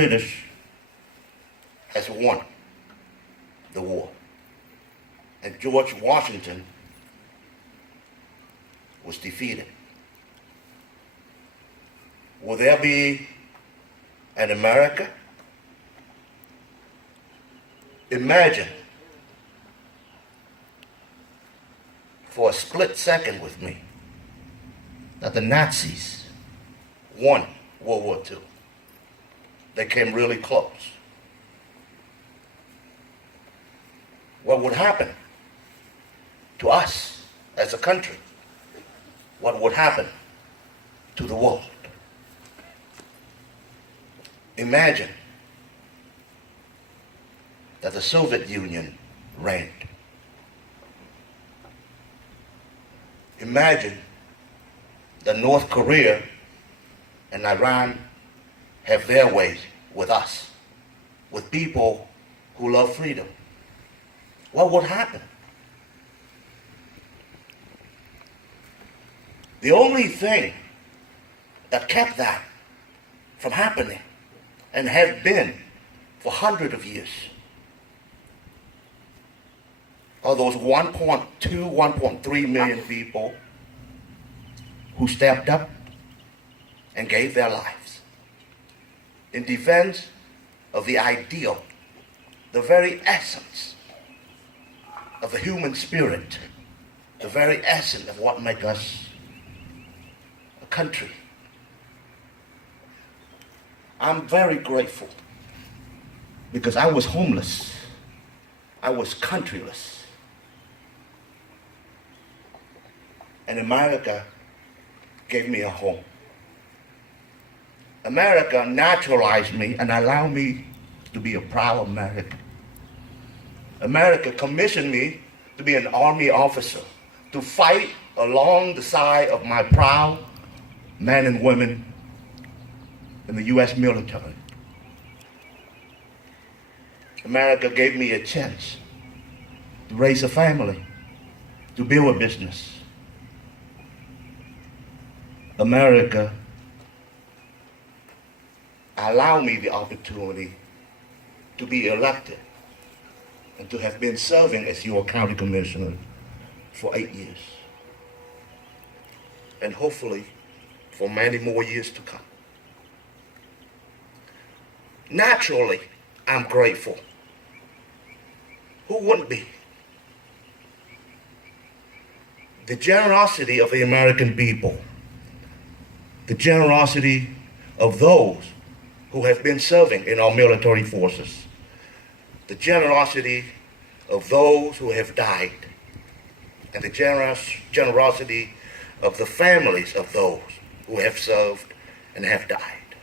British has won the war. And George Washington was defeated. Will there be an America? Imagine for a split second with me that the Nazis won World War II. They came really close. What would happen to us as a country? What would happen to the world? Imagine that the Soviet Union reigned. Imagine that North Korea and Iran have their ways with us, with people who love freedom. What would happen? The only thing that kept that from happening, and have been for hundreds of years, are those 1.2, 1.3 million people who stepped up and gave their lives in defense of the ideal, the very essence of the human spirit, the very essence of what makes us a country. I'm very grateful because I was homeless. I was countryless. And America gave me a home. America naturalized me and allowed me to be a proud American. America commissioned me to be an army officer, to fight along the side of my proud men and women in the U.S. military. America gave me a chance to raise a family, to build a business. America allowed me the opportunity to be elected and to have been serving as your county commissioner for 8 years. And hopefully for many more years to come. Naturally, I'm grateful. Who wouldn't be? The generosity of the American people, the generosity of those who have been serving in our military forces, the generosity of those who have died, and the generosity of the families of those who have served and have died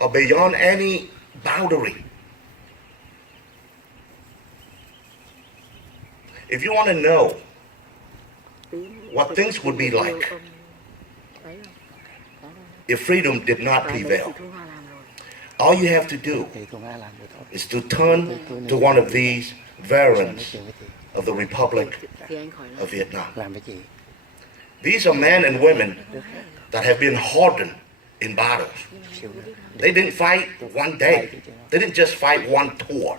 are beyond any boundary. If you want to know what things would be like if freedom did not prevail, all you have to do is to turn to one of these veterans of the Republic of Vietnam. These are men and women that have been hardened in battles. They didn't fight one day. They didn't just fight one tour.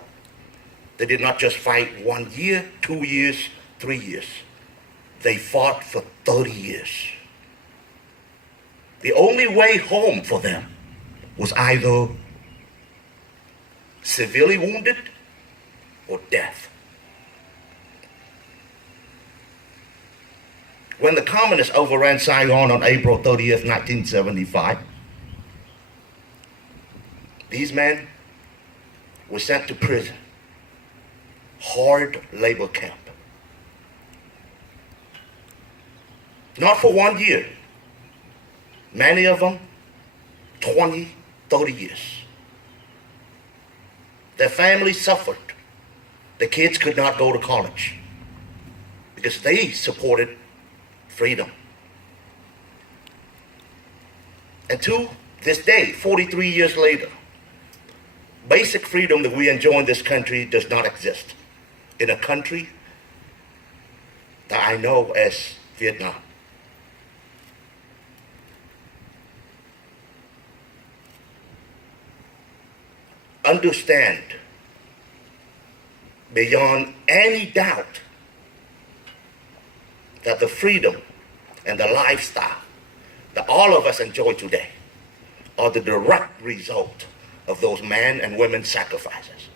They did not just fight 1 year, 2 years, 3 years. They fought for 30 years. The only way home for them was either severely wounded or death. When the communists overran Saigon on April 30th, 1975, these men were sent to prison, hard labor camp. Not for 1 year. Many of them, 20, 30 years. Their families suffered. The kids could not go to college because they supported freedom. And to this day, 43 years later, basic freedom that we enjoy in this country does not exist in a country that I know as Vietnam. understand beyond any doubt that the freedom and the lifestyle that all of us enjoy today are the direct result of those men and women's sacrifices.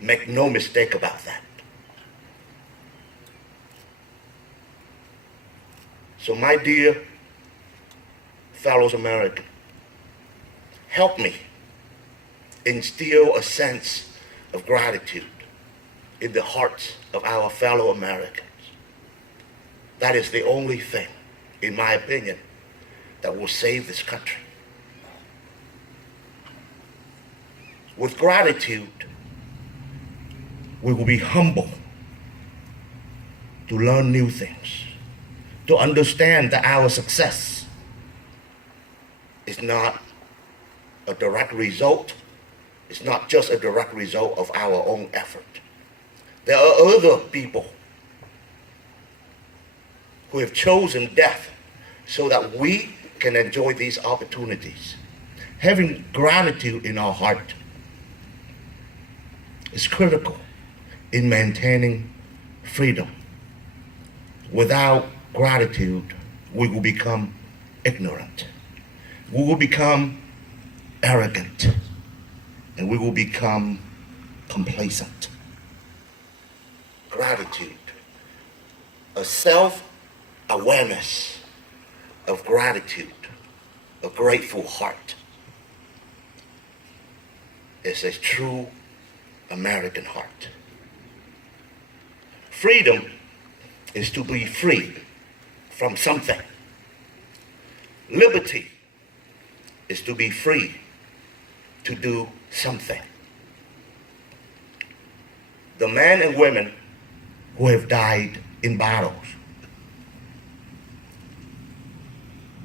Make no mistake about that. So my dear fellows Americans, help me instill a sense of gratitude in the hearts of our fellow Americans. That is the only thing, in my opinion, that will save this country. With gratitude, we will be humble to learn new things, to understand that our success is not a direct result, it's not just a direct result of our own effort. There are other people who have chosen death so that we can enjoy these opportunities. Having gratitude in our heart is critical in maintaining freedom. Without gratitude, we will become ignorant. We will become arrogant, and we will become complacent. Gratitude, a self-awareness of gratitude, a grateful heart, is a true American heart. Freedom is to be free from something. Liberty is to be free to do something. The men and women who have died in battles,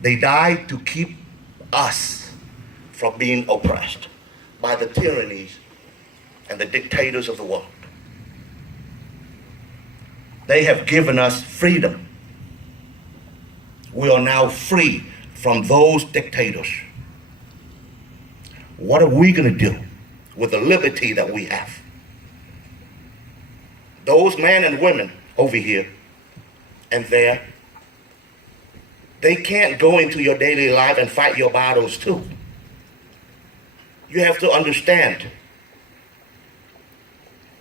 they died to keep us from being oppressed by the tyrannies and the dictators of the world. They have given us freedom. We are now free from those dictators. What are we going to do with the liberty that we have? Those men and women over here and there, they can't go into your daily life and fight your battles too. You have to understand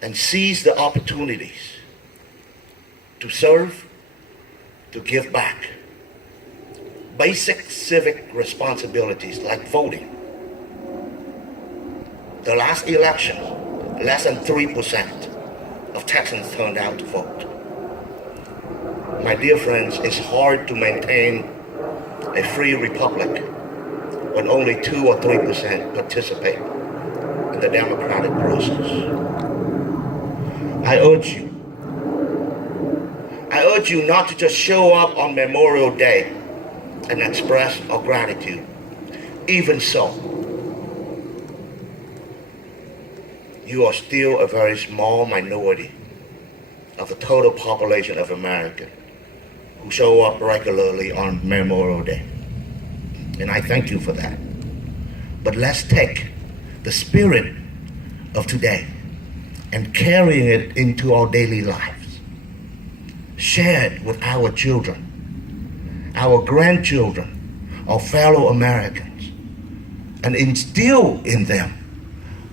and seize the opportunities to serve, to give back. Basic civic responsibilities like voting. The last election, less than 3% of Texans turned out to vote. My dear friends, it's hard to maintain a free republic when only 2 or 3% participate in the democratic process. I urge you not to just show up on Memorial Day and express our gratitude. Even so, you are still a very small minority of the total population of America who show up regularly on Memorial Day. And I thank you for that. But let's take the spirit of today and carrying it into our daily lives. Share it with our children, our grandchildren, our fellow Americans, and instill in them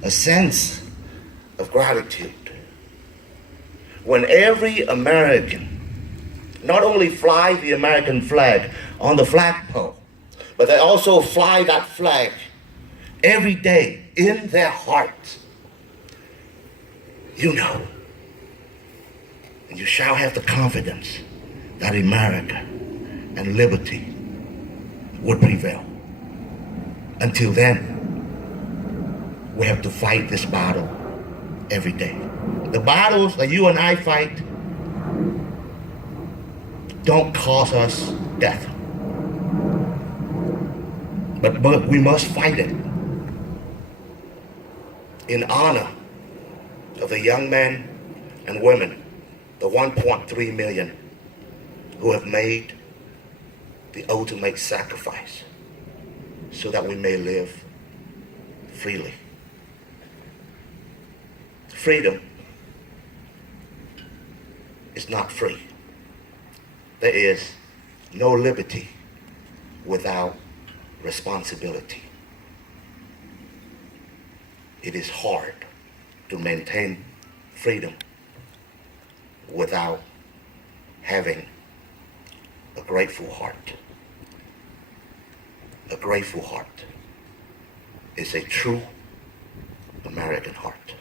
a sense of gratitude. When every American not only fly the American flag on the flagpole, but they also fly that flag every day in their hearts, you know, and you shall have the confidence that America and liberty would prevail. Until then, we have to fight this battle every day. The battles that you and I fight don't cause us death. But we must fight it in honor of the young men and women, the 1.3 million who have made the ultimate sacrifice so that we may live freely. freedom is not free. There is no liberty without responsibility. It is hard to maintain freedom without having a grateful heart. A grateful heart is a true American heart.